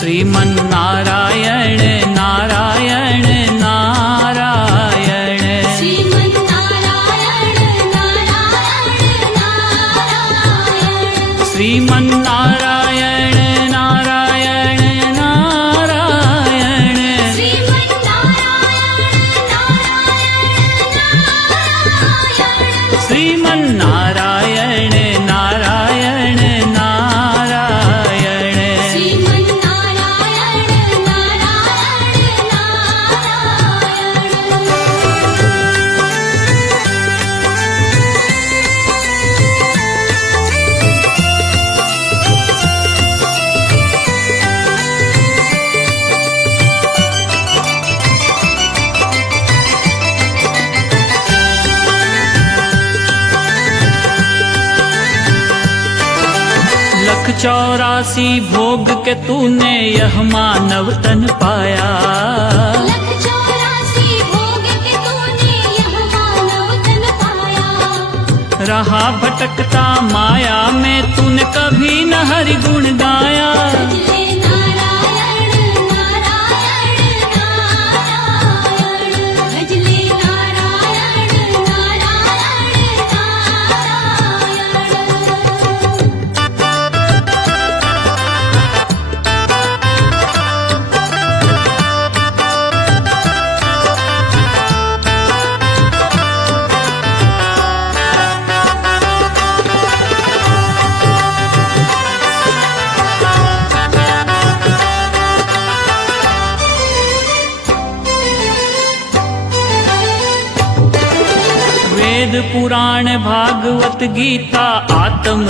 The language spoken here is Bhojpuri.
श्रीमन्नारायण नारायण नारायण श्रीमन्नारायण नारायण नारायण श्रीमन्नारायण नारायण नारायण श्रीमन्नारायण नारायण श्रीमन्नारायण नारायण नारायण श्रीमन्नारायण लख 84 भोग के तूने यह मानव तन पाया लख 84 भोग के तूने यह मानव तन पाया रहा भटकता माया में तूने कभी न हरि गुण गाया भजले नारायण नारायण नारायण भजले नारायण नारायण नारायण वेद पुराण भागवत गीता आत्म